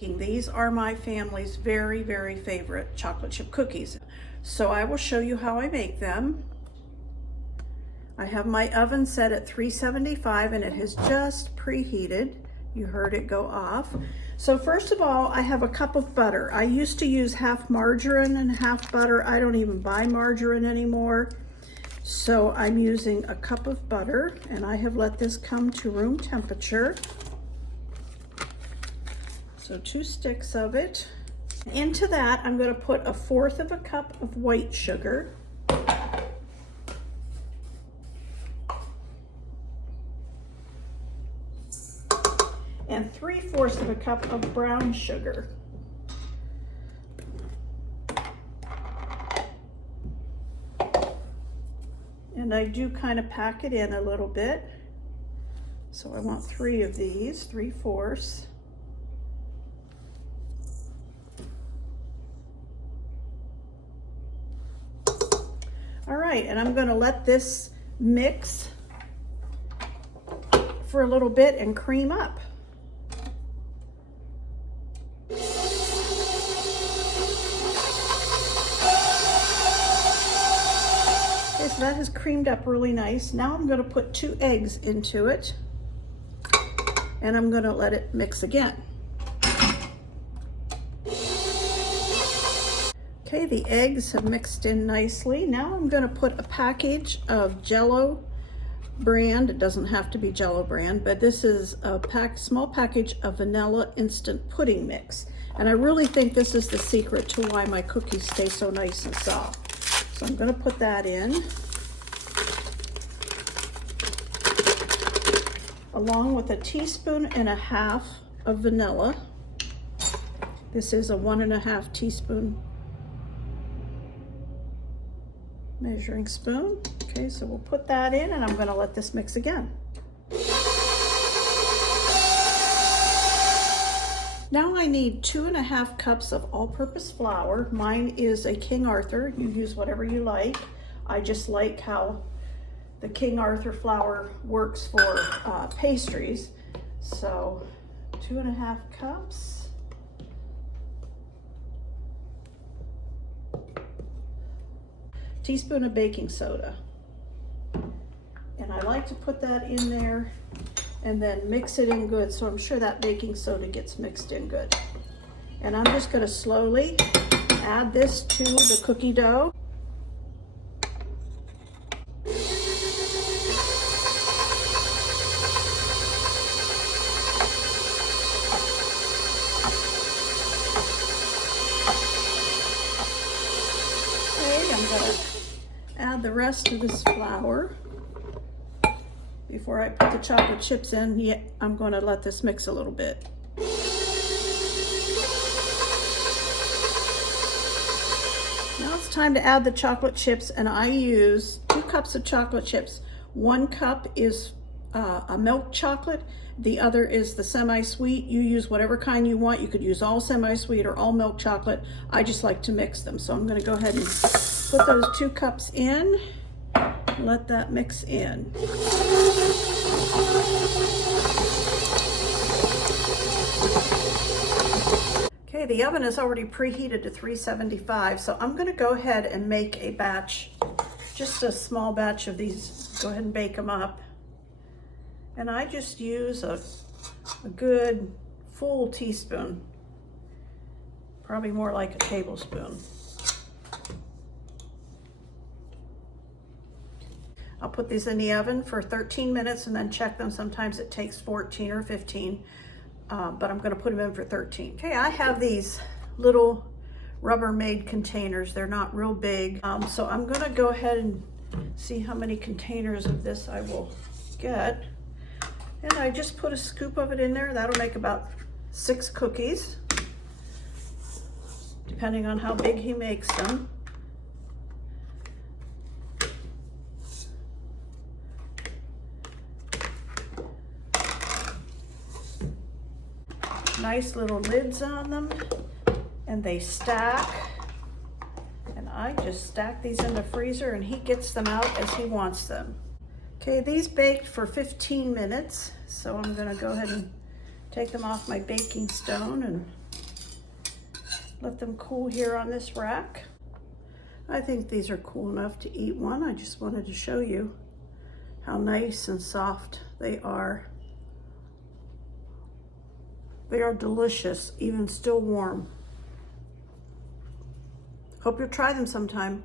These are my family's very, very favorite chocolate chip cookies. So I will show you how I make them. I have my oven set at 375 and it has just preheated. You heard it go off. So first of all, I have a cup of butter. I used to use half margarine and half butter. I don't even buy margarine anymore. So I'm using a cup of butter, and I have let this come to room temperature. So 2 sticks of it. Into that, I'm going to put 1/4 of a cup of white sugar. And 3/4 of a cup of brown sugar. And I do kind of pack it in a little bit. So I want 3 of these, 3/4. All right, and I'm gonna let this mix for a little bit and cream up. Okay, so that has creamed up really nice. Now I'm gonna put 2 eggs into it, and I'm gonna let it mix again. Okay, the eggs have mixed in nicely. Now I'm gonna put a package of Jell-O brand. It doesn't have to be Jell-O brand, but this is a small package of vanilla instant pudding mix. And I really think this is the secret to why my cookies stay so nice and soft. So I'm gonna put that in, along with 1.5 teaspoons of vanilla. This is a 1.5 teaspoon measuring spoon. Okay, so we'll put that in, and I'm going to let this mix again. Now I need 2.5 cups of all-purpose flour. Mine is a King Arthur. You use whatever you like. I just like how the King Arthur flour works for pastries. So 2.5 cups. Teaspoon of baking soda. And I like to put that in there and then mix it in good, so I'm sure that baking soda gets mixed in good. And I'm just going to slowly add this to the cookie dough. Okay, I'm going to add the rest of this flour. Before I put the chocolate chips in, I'm going to let this mix a little bit. Now it's time to add the chocolate chips, and I use 2 cups of chocolate chips. 1 cup is a milk chocolate. The other is the semi-sweet. You use whatever kind you want. You could use all semi-sweet or all milk chocolate. I just like to mix them. So I'm going to go ahead and put those 2 cups in. Let that mix in. Okay, the oven is already preheated to 375, so I'm going to go ahead and make a batch, just a small batch of these. Go ahead and bake them up. And I just use a good full teaspoon, probably more like a tablespoon. I'll put these in the oven for 13 minutes and then check them. Sometimes it takes 14 or 15, but I'm going to put them in for 13. Okay, I have these little Rubbermaid containers. They're not real big, so I'm going to go ahead and see how many containers of this I will get. And I just put a scoop of it in there. That'll make about 6 cookies, depending on how big he makes them. Nice little lids on them, and they stack. And I just stack these in the freezer, and he gets them out as he wants them. Okay, these baked for 15 minutes, so I'm gonna go ahead and take them off my baking stone and let them cool here on this rack. I think these are cool enough to eat one. I just wanted to show you how nice and soft they are. They are delicious, even still warm. Hope you'll try them sometime.